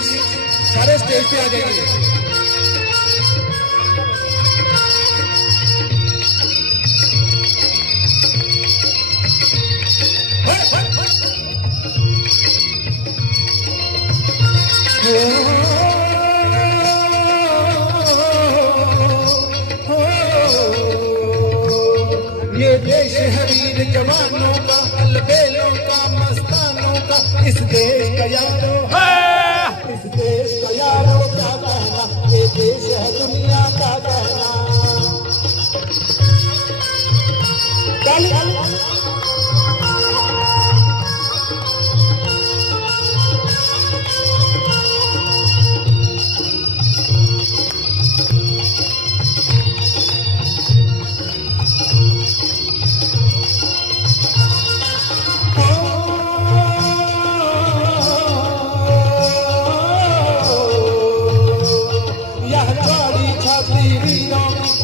सारे स्टेज पे आ जाएंगे। ये देश है वीर जवानों का, अलबेलों का, मस्तानों का, इस देश का यारो है, इस देश का यारो क्या कहना, ये देश है दुनिया का कहना।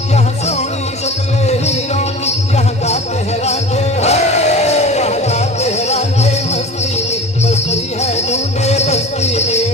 यहाँ सोनी शक्ले हीरों की, यहाँ गाते हैं रांझे, यहाँ गाते हैं रांझे मस्ती में, मस्ती है ढूंढे बस्ती में।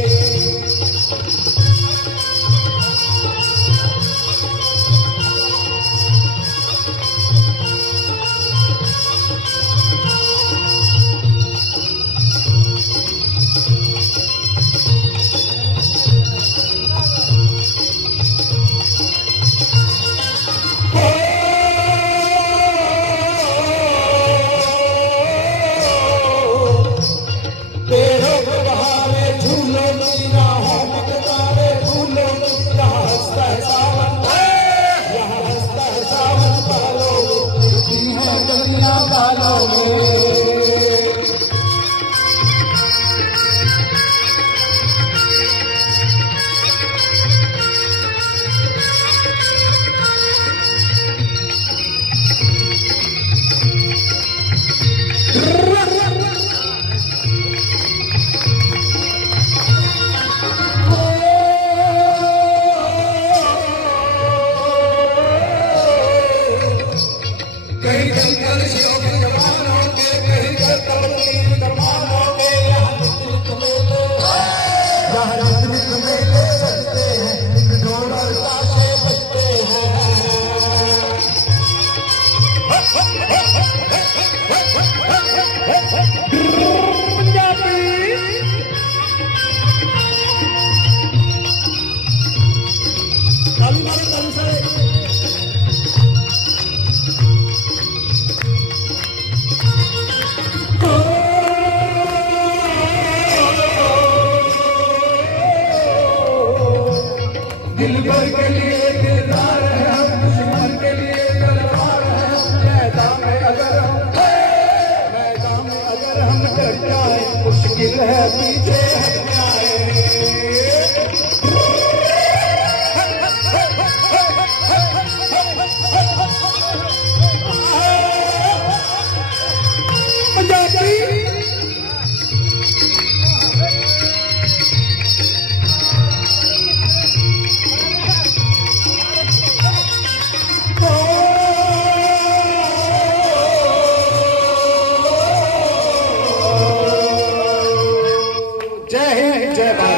कहीं जंगल शौक जवानों के, कहीं तबलीग जवानों के, यहाँ नेतृत्व मेले सजते हैं, डोलर ताशे बजते हैं। दिल भर के लिए दिलदार है हम, दुश्मन के लिए तलवार है हम। मैदान में अगर हम डर जाए, मुश्किल है पीछे हट जाए।